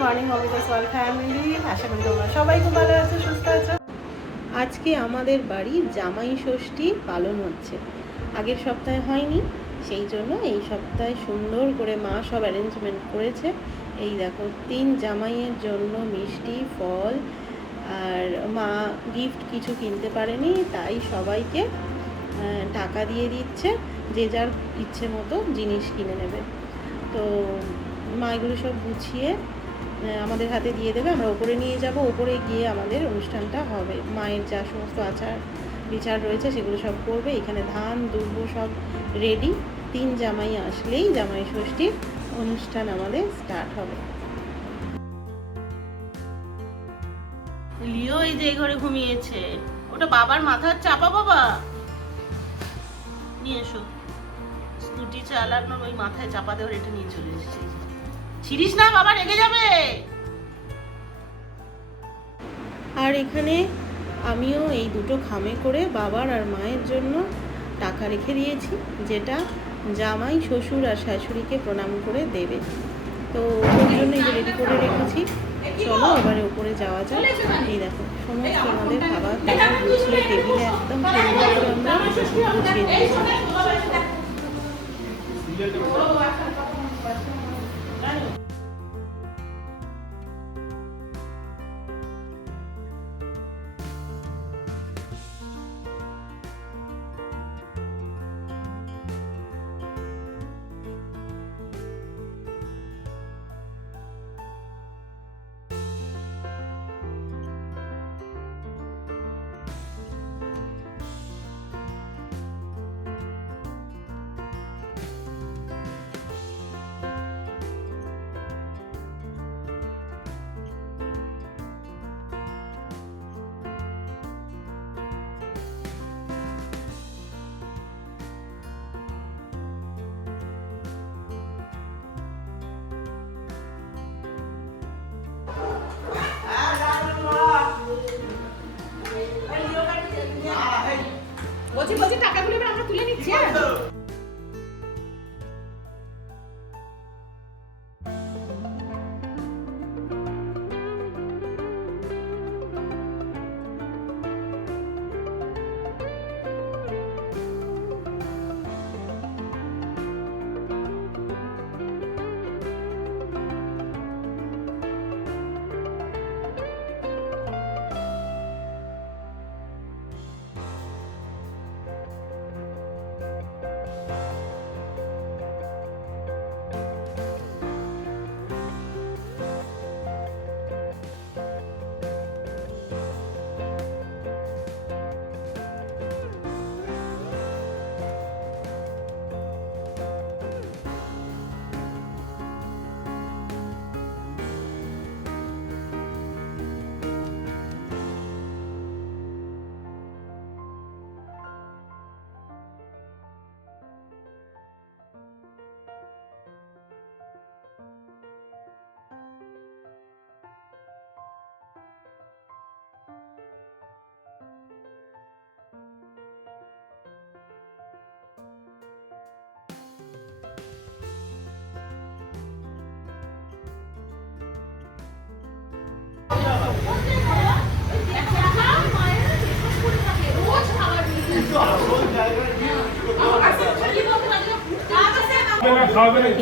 Morning Amita সল family. আশা করি তোমরা সবাই খুব ভালো আছো, সুস্থ আছো। আজকে আমাদের বাড়ি জামাই ষষ্ঠী পালন হচ্ছে। আগের সপ্তাহে হয়নি, সেই জন্য এই সপ্তাহে সুন্দর করে মা সব অ্যারেঞ্জমেন্ট করেছে। এই দেখো 3 জামাইয়ের জন্য মিষ্টি, ফল, আর মা গিফট কিছু কিনতে পারেনি, তাই সবাইকে টাকা দিয়ে দিচ্ছে, যে যার ইচ্ছে মতো জিনিস কিনে নেবে। তো মা এগুলো সব গুছিয়ে আমাদের হাতে দিয়ে দেবে, আমরা ওপরে নিয়ে যাব, ওপরে গিয়ে আমাদের অনুষ্ঠানটা হবে। মায়ের যা সমস্ত আচার বিচার রয়েছে সেগুলো সব করবে। এখানে ধান দুর্ব সব রেডি। 3 জামাই আসলেই জামাই ষষ্ঠীর অনুষ্ঠান আমাদের স্টার্ট হবে। লিও এই যে ঘরে ঘুমিয়েছে, ওটা বাবার মাথার চাপা। বাবা নিয়ে এসো, স্কুটি চালানোর ওই মাথায় চাপা দেওয়ার এটা নিয়ে চলে এসেছে। ছিড়িস না, বাবা রেগে যাবে। আর এখানে আমিও এই দুটো খামে করে বাবার আর মায়ের জন্য টাকা রেখে দিয়েছি, যেটা জামাই শ্বশুর আর শাশুড়িকে প্রণাম করে দেবে। তো ওর জন্য এই রেডি করে রেখেছি। চলো এবারে উপরে যাওয়া যায়। এই দেখো সমস্ত আমাদের খাবার দাবার গুছিয়ে টেবিলে একদম সুন্দর করে আমরা গুছিয়ে দিয়েছি। বলছি টাকাগুলো এবার আমরা তুলে নিচ্ছি।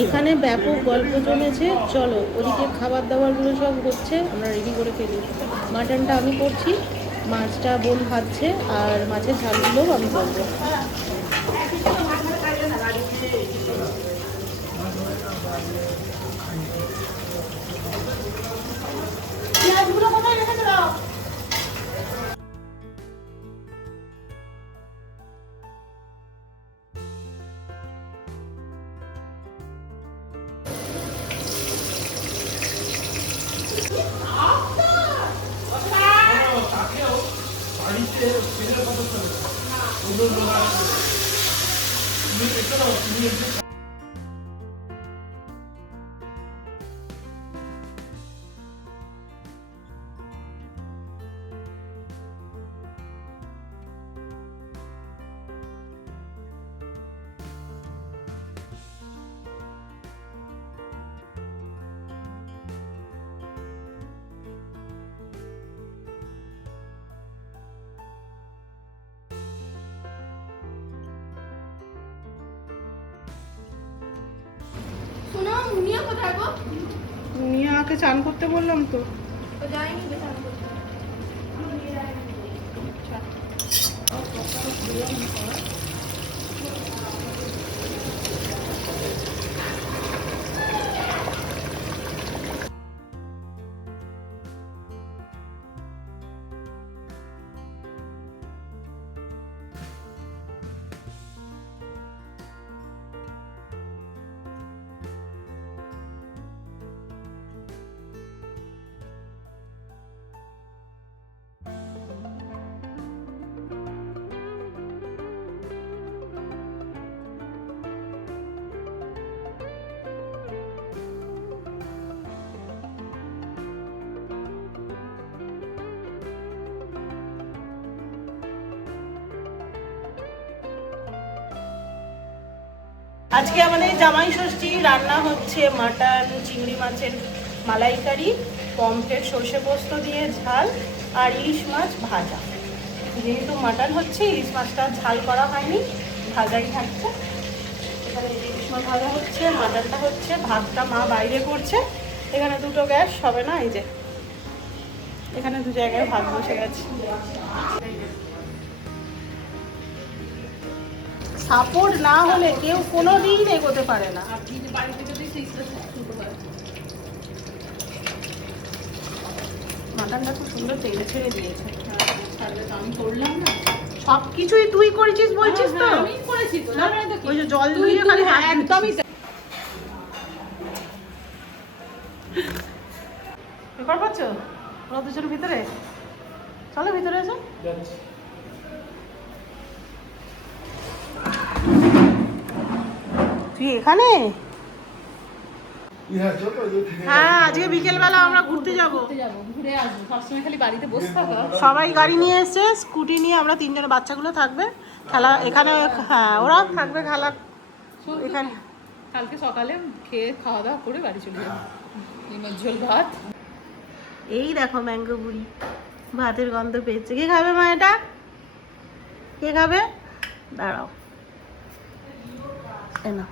এখানে ব্যাপক গল্প জমেছে। চলো ওদিকে খাবার দাবারগুলো সব হচ্ছে, আমরা রেডি করে ফেলি। মাটনটা আমি করছি, মাছটা বোন ভাজছে, আর মাছের ঝালগুলোও আমি করবো। মুনিয়াকে চান করতে বললাম তো। আজকে আমাদের জামাই ষষ্ঠী, রান্না হচ্ছে মাটন, চিংড়ি মাছের মালাইকারি, পমফ্রেট সর্ষে পোস্ত দিয়ে ঝাল আর ইলিশ মাছ ভাজা। যেহেতু মাটন হচ্ছে, ইলিশ মাছটা ঝাল করা হয়নি, ভাজাই থাকছে। এখানে ইলিশ মাছ ভাজা হচ্ছে, মাটনটা হচ্ছে, ভাতটা মা বাইরে করছে। এখানে দুটো গ্যাস হবে না, এই যে এখানে দু জায়গায় ভাত বসে গেছে। সাপোর্ট না হলে কেউ কোনোদিন এগোতে পারে না। মাটনটা খুব সুন্দর তেলে ছেড়ে দিয়েছে। আমি করলাম না, সব কিছুই তুই করেছিস বলছিস তো? আমি করেছি তো, ওই যে জল দিয়ে খালি একদমই রেকর্ড করছো? ওরা দুজন ভিতরে, চলো ভিতরে এসো। তুই এখানে? হ্যাঁ, আজকে বিকেলবেলা আমরা ঘুরতে যাব। ঘুরে আসবো, সবসময় খালি বাড়িতে বসে থাকা। সবাই গাড়ি নিয়ে এসছে, স্কুটি নিয়ে আমরা তিনজনে, বাচ্চাগুলো থাকবে খেলা এখানে। হ্যাঁ, ওরা থাকবে খেলা এখানে। কালকে সকালে খেয়ে খাওয়া দাওয়া করে বাড়ি চলে যাবো। ঝোল ভাত। এই দেখো ম্যাঙ্গো বুড়ি ভাতের গন্ধ পেয়েছে। কে খাবে মা এটা? কে খাবে? দাঁড়াও, না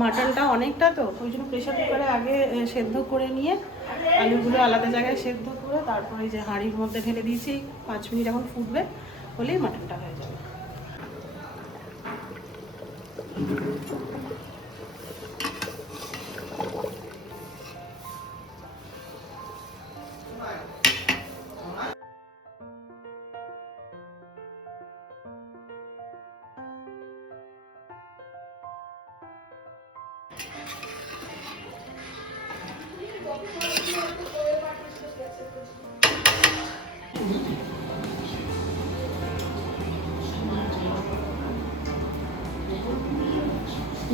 মাটনটা অনেকটা তো, ওই জন্য প্রেশার কুকারে আগে সেদ্ধ করে নিয়ে আলুগুলো আলাদা জায়গায় সেদ্ধ করে তারপরে যে হাঁড়ির মধ্যে ঢেলে দিয়েছি। 5 মিনিট এখন ফুটবে, হলেই মাটনটা হয়ে যাবে।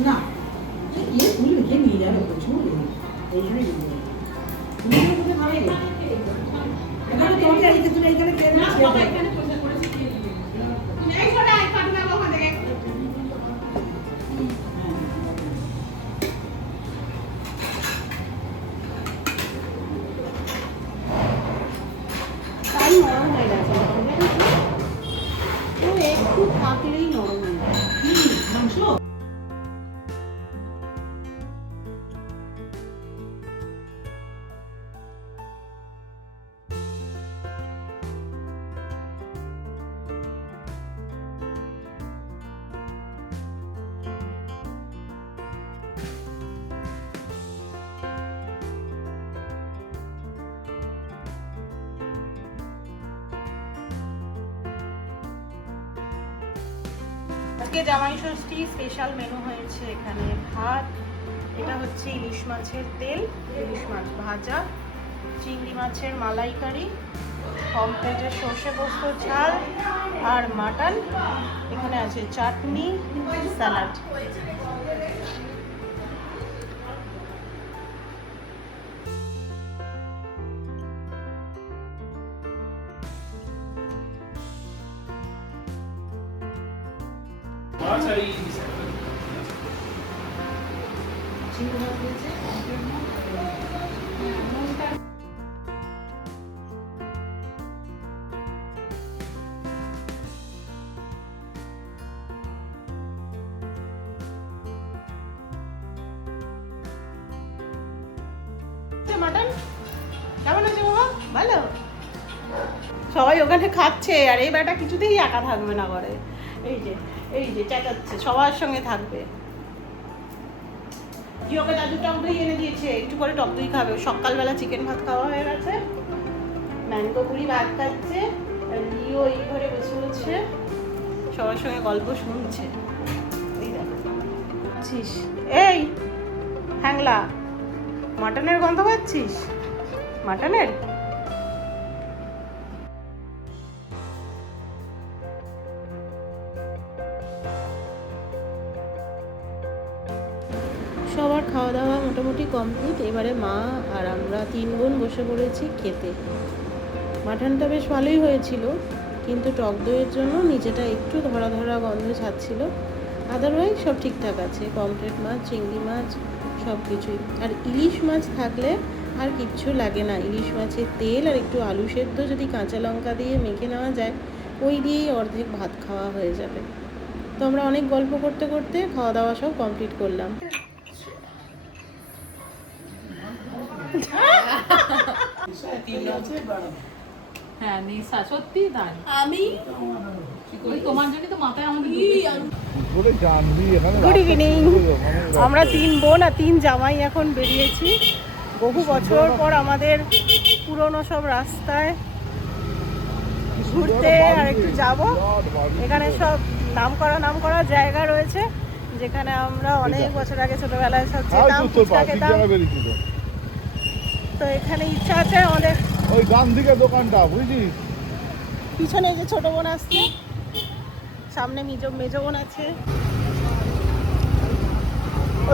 না ইয়ে তুমি লিখে নিয়ে যাবে প্রচুর এইখানে এখানে তোমাকে এই যে তুমি এইখানে কে না এখানে পোষা করেছি কে দিবে এই ছোটা এই কাটনা ওখান থেকে তাই নরম হয়ে গেছে, ও একটু থাকলেই নরম হয়ে যায় মাংস। আজকে জামাই ষষ্ঠী স্পেশাল মেনু হয়েছে। এখানে ভাত, এটা হচ্ছে ইলিশ মাছের তেল, ইলিশ মাছ ভাজা, চিংড়ি মাছের মালাইকারি, পমফ্রেটের সর্ষে পোস্ত ঝাল আর মাটন। এখানে আছে চাটনি, স্যালাড। চিংড়ি মাছ দিয়েছে মাটন কেমন আছে বাবা? ভালো। সবাই ওখানে খাচ্ছে আর এই বেটা কিছুতেই একা থাকবে না ঘরে। এই যে চেঁচাচ্ছে, সবার সঙ্গে থাকবে। ওকে দাদু টক দই এনে দিয়েছে, একটু করে টক দই খাবে। সকালবেলা চিকেন ভাত খাওয়া হয়ে গেছে, ম্যাঙ্গো পুরি ভাত খাচ্ছে, আর লিও এই ঘরে বসে বসে সবার সঙ্গে গল্প শুনছে। এই দেখো এই হ্যাংলা, মাটনের গন্ধ পাচ্ছিস? মাটনের সবার খাওয়া দাওয়া মোটামুটি কমপ্লিট। এবারে মা আর আমরা 3 বোন বসে পড়েছি খেতে। মাটনটা বেশ ভালোই হয়েছিল, কিন্তু টক দইয়ের জন্য নিচেটা একটু ধরা ধরা গন্ধ ছাড়ছিল। আদারওয়াইজ সব ঠিকঠাক আছে। পমফ্রেট মাছ, চিংড়ি মাছ সব কিছুই। আর ইলিশ মাছ থাকলে আর কিচ্ছু লাগে না। ইলিশ মাছের তেল আর একটু আলু সেদ্ধ যদি কাঁচা লঙ্কা দিয়ে মেখে নেওয়া যায়, ওই দিয়েই অর্ধেক ভাত খাওয়া হয়ে যাবে। তো আমরা অনেক গল্প করতে করতে খাওয়া দাওয়া সব কমপ্লিট করলাম। হ্যাঁ নিশা সত্যি তাই। আমি তোমার জন্য তো মাথায় আমাদের গুড ইভিনিং। আমরা 3 বোন আর 3 জামাই এখন বেরিয়েছি বহু বছর পর আমাদের পুরনো সব রাস্তায় ঘুরতে। আর একটু যাব, এখানে সব নাম করা জায়গা রয়েছে যেখানে আমরা অনেক বছর আগে ছোটবেলায় সব যেতাম, ফুচকা খেতাম। তো এখানে ইচ্ছা আছে আমাদের। ওই ডান দিকে দোকানটা বুঝছিস, পিছনে যে ছোট বোন আসছে, সামনে মেজো বোন আছে।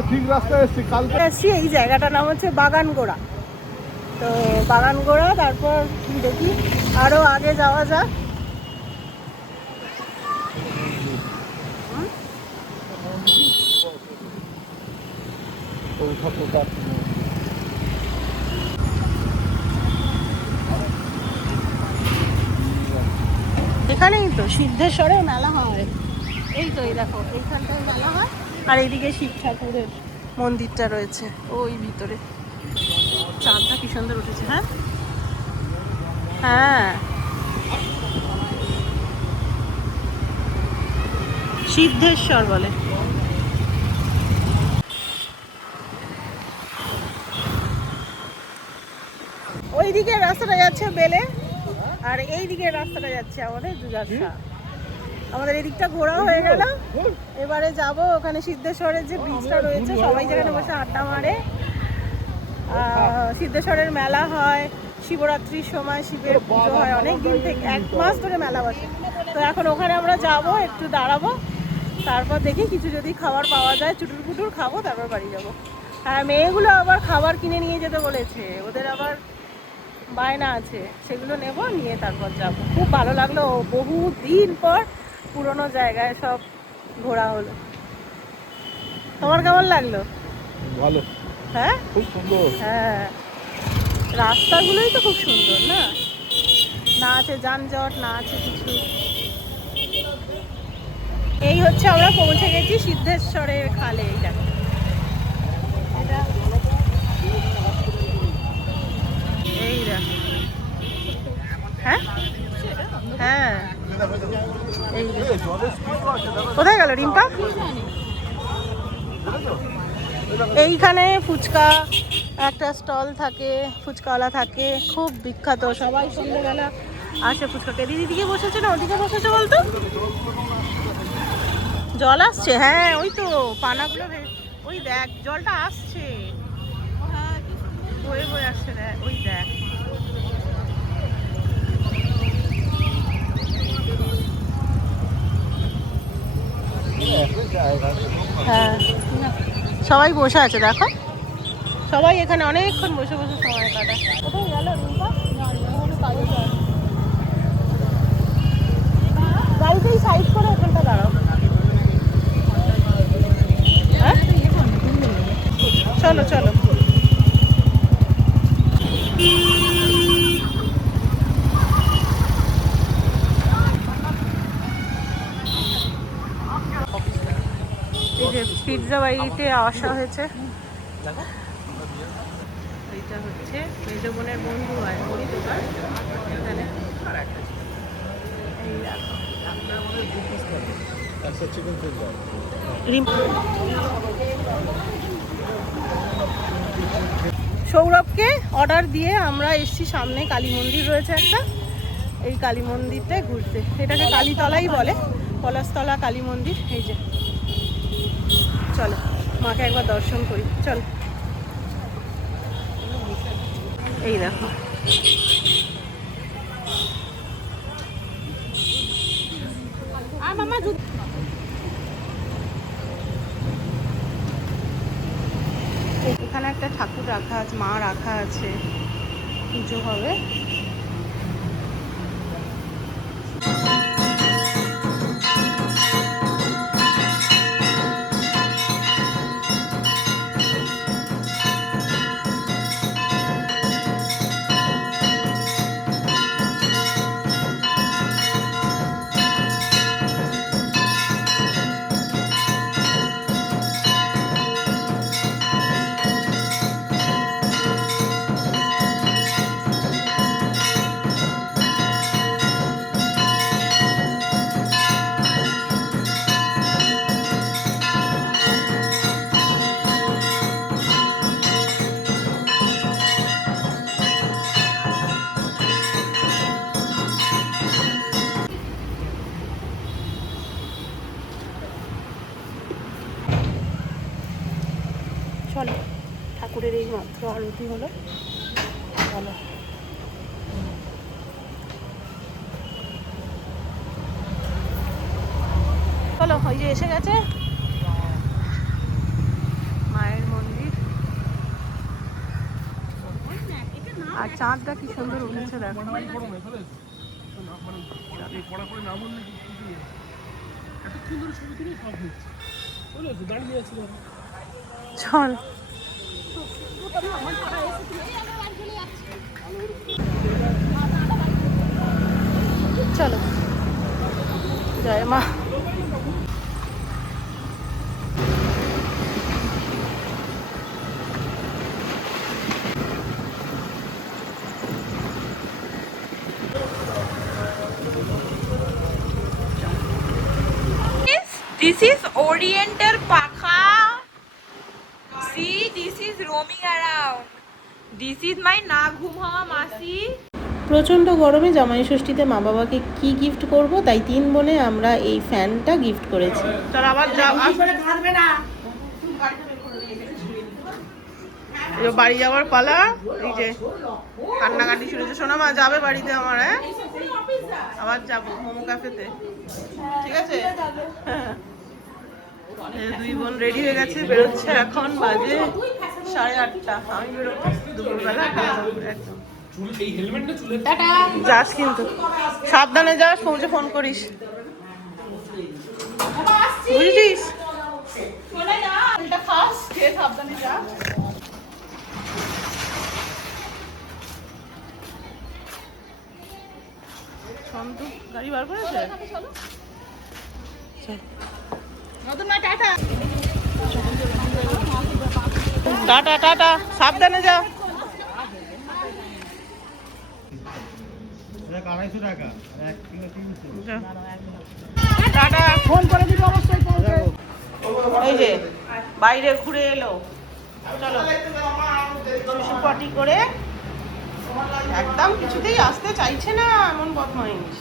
ঠিক রাস্তায় এসছি কালকে। এসছি, এই জায়গাটার নাম হচ্ছে বাগানগোড়া। তো বাগানগোড়া, তারপর দেখি আরো আগে যাওয়া যাক। এখানেই তো সিদ্ধেশ্বরের মেলা হয়। এই তো এই দেখো, এইখানটায় মেলা হয়। আর এইদিকে শিব ঠাকুরের মন্দিরটা রয়েছে ওই ভিতরে। চাঁদটা কি সুন্দর উঠেছে। হ্যাঁ হ্যাঁ, সিদ্ধেশ্বর বলে। ওই দিকের রাস্তাটা যাচ্ছে বেলে, আর এই দিকের রাস্তাটা যাচ্ছে আমাদের দুজারসা। আমাদের এদিকটা ঘোরা হয়ে গেল, এবারে যাব ওখানে সিদ্ধেশ্বরের যে ব্রিজটা রয়েছে, সবাই যেখানে বসে আড্ডা মারে। সিদ্ধেশ্বরের মেলা হয় শিবরাত্রির সময়, শিবের পুজো হয় অনেক দিন থেকে, 1 মাস ধরে মেলা বসে। তো এখন ওখানে আমরা যাব, একটু দাঁড়াবো, তারপর দেখি কিছু যদি খাবার পাওয়া যায় চুটুর পুটুর খাবো, তারপর বাড়ি যাব। হ্যাঁ, মেয়েগুলো আবার খাবার কিনে নিয়ে যেতে বলেছে, ওদের আবার বায়না আছে, সেগুলো নেব, নিয়ে তারপর যাব। খুব ভালো লাগলো, বহু দিন পর পুরনো জায়গায় সব ঘোরা হলো। তোমার কেমন লাগলো? ভালো, হ্যাঁ খুব সুন্দর। হ্যাঁ, রাস্তাগুলোই তো খুব সুন্দর, না আছে যানজট, না আছে কিছু। এই হচ্ছে আমরা পৌঁছে গেছি সিদ্ধেশ্বরের খালে। এই দেখো, এই দেখো। হ্যাঁ হ্যাঁ, এই দেখো। কোথায় গেল রিম্পা? এইখানে ফুচকা একটা স্টল থাকে, ফুচকাওয়ালা থাকে, খুব বিখ্যাত। সবাই সন্ধ্যেবেলা আসে ফুচকা খেতে। দিদিকে বসেছে না, ওদিকে বসেছে বলতো? জল আসছে, হ্যাঁ ওই তো পানাগুলো, ওই দেখ জলটা আসছে, বয়ে বয়ে আসছে, দেখ ওই দেখ। হ্যাঁ, সবাই বসে আছে দেখো, সবাই এখানে অনেকক্ষণ বসে বসে সময় কাটায়। কোথায় গেল রুম্পা? গাড়িতেই সাইড করে ওখানটা দাঁড়াও। হ্যাঁ চলো চলো। এই যে পিৎজা বাড়িতে আসা হয়েছে, এইটা এটা হচ্ছে মেজ বোনের বন্ধু হয় মুড়ি দোকান এখানে। এই দেখো সৌরভকে অর্ডার দিয়ে আমরা এসছি, সামনে কালী মন্দির রয়েছে একটা, এই কালী মন্দিরটায় ঘুরতে। এটাকে কালীতলাই বলে, পলাশতলা কালী মন্দির। এই যে চলো মাকে একবার দর্শন করি, চল। এই দেখো এখানে একটা ঠাকুর রাখা আছে, মা রাখা আছে, পুজো হবে। চলো, ঠাকুরের এই মাত্র আরতি হলো, চলো। চলো, ওই যে এসে গেছে মায়ের মন্দির। আর চাঁদটা কি সুন্দর উঠেছে দেখো। চল চলো, জয় মা। This is Oriental Pakha. See, this is roaming around. This is my Naghumha Masi. প্রচণ্ড গরমে জামাই ষষ্ঠীতে মা বাবাকে কি গিফট করব, তাই 3 বোনে আমরা এই ফ্যানটা গিফট করেছি। চল আবার বাড়ি যাওয়ার পালা। এই যে কান্নাকাটি শুরু হয়েছে, সোনা মা যাবে বাড়িতে আমার, হ্যাঁ আবার যাবো মোমো ক্যাফেতে, ঠিক আছে? দুই বোন রেডি হয়ে গেছে, বেরোচ্ছে, এখন বাজে 8:30। আমি বেরোবো দুপুরবেলা একদম। যাস কিন্তু সাবধানে যাস, পৌঁছে ফোন করিস, বুঝলিস? খাস, খেয়ে সাবধানে যা। সন্তু গাড়ি বার করেছে, টাটা টাটা, সাবধানে যা। 250 টাকা টাটা, ফোন করে দিবি অবশ্যই। এই যে বাইরে ঘুরে এলো, চলো পটি করে। একদম কিছুতেই আসতে চাইছে না, এমন বদমাইশ।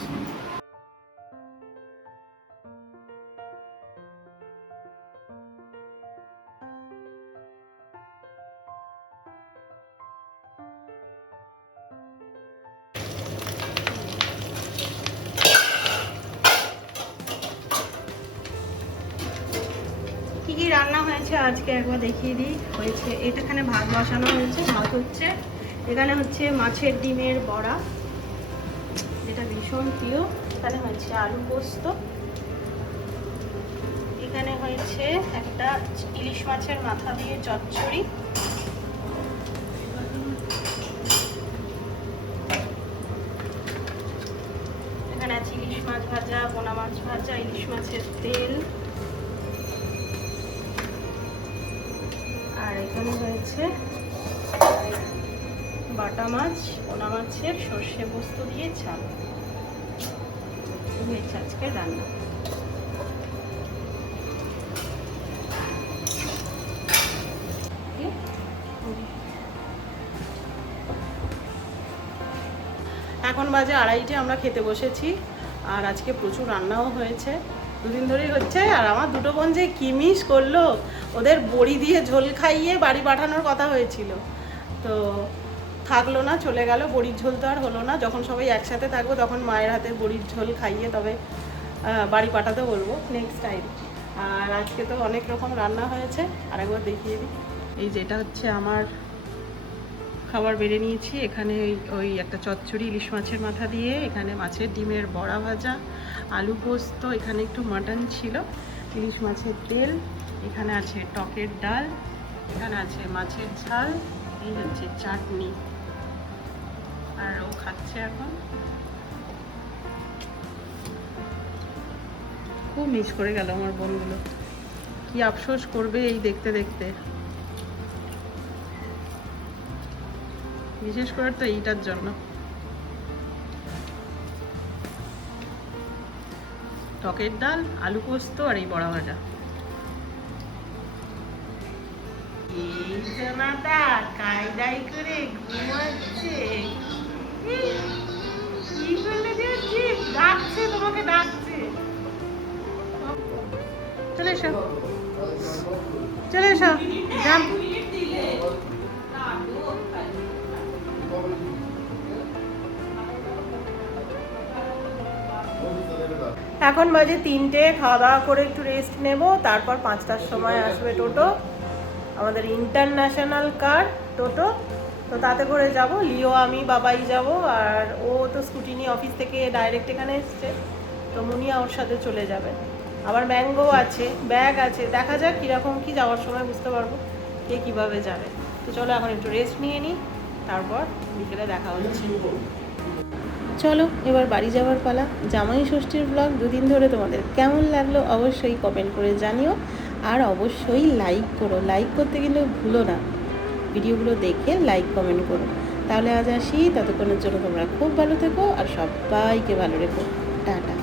কি কি রান্না হয়েছে আজকে একবার দেখিয়ে দিই। হয়েছে এটাখানে ভাত বসানো হয়েছে, ভাত হচ্ছে, এখানে হচ্ছে মাছের ডিমের বড়া, যেটা ভীষণ প্রিয়। এখানে হয়েছে আলু পোস্ত, এখানে হয়েছে একটা ইলিশ মাছের মাথা দিয়ে চচ্চড়ি, এখানে আছে ইলিশ মাছ ভাজা, পোনা মাছ ভাজা, ইলিশ মাছের তেল, আর এখানে হয়েছে বাটা মাছ, পোনা মাছের সর্ষে পোস্ত দিয়ে ঝাল। এই হচ্ছে আজকে রান্না। এখন বাজে 2:30, আমরা খেতে বসেছি। আর আজকে প্রচুর রান্নাও হয়েছে, দুদিন ধরেই হচ্ছে। আর আমার দুটো বোন যে কি মিস করলো, ওদের বড়ি দিয়ে ঝোল খাইয়ে বাড়ি পাঠানোর কথা হয়েছিল, তো থাকলো না, চলে গেল। বড়ির ঝোল তো আর হলো না। যখন সবাই একসাথে থাকবো তখন মায়ের হাতের বড়ির ঝোল খাইয়ে তবে বাড়ি পাঠাতে বলবো নেক্সট টাইম। আর আজকে তো অনেক রকম রান্না হয়েছে, আরেকবার দেখিয়ে দিই। এই যেটা হচ্ছে আমার খাবার বেড়ে নিয়েছি। এখানে ওই একটা চচ্চড়ি ইলিশ মাছের মাথা দিয়ে, এখানে মাছের ডিমের বড়া ভাজা, আলু পোস্ত, এখানে একটু মাটন ছিল, ইলিশ মাছের তেল, এখানে আছে টকের ডাল, এখানে আছে মাছের ঝাল, এই হচ্ছে চাটনি। আর ও খাচ্ছে এখন। খুব মিস করে গেল আমার বোনগুলো, কি আফসোস করবে এই দেখতে দেখতে। বিশেষ করে তো এইটার জন্য। টকের ডাল, আলু পোস্ত আর এই বড়া ভাজা। এই জানাটা কায়দাই করে ঘুমাচ্ছে। কি বলে দিয়েছি, ডাকছে তোমাকে, ডাকছে। চলে এসো, চলে এসো, যান। এখন বাজে 3টে, খাওয়া দাওয়া করে একটু রেস্ট নেব, তারপর 5টার সময় আসবে টোটো, আমাদের ইন্টারন্যাশনাল কার টোটো। তো তাতে করে যাব, লিও, আমি, বাবাই যাব। আর ও তো স্কুটি নিয়ে অফিস থেকে ডাইরেক্ট এখানে এসছে, তো মুনিয়া ওর সাথে চলে যাবে। আবার ম্যাঙ্গো আছে, ব্যাগ আছে, দেখা যাক কীরকম কি যাওয়ার সময় বুঝতে পারবো কে কীভাবে যাবে। তো চলো এখন একটু রেস্ট নিয়ে নিই, তারপর বিকেলে দেখা হচ্ছে। চলো এবার বাড়ি যাওয়ার পালা। জামাই ষষ্ঠীর ব্লগ দুদিন ধরে তোমাদের কেমন লাগলো অবশ্যই কমেন্ট করে জানিও। আর অবশ্যই লাইক করো, লাইক করতে কিন্তু ভুলো না। ভিডিওগুলো দেখে লাইক কমেন্ট করো। তাহলে আজ আসি, ততক্ষণের জন্য তোমরা খুব ভালো থেকো আর সবাইকে ভালো রেখো। টাটা।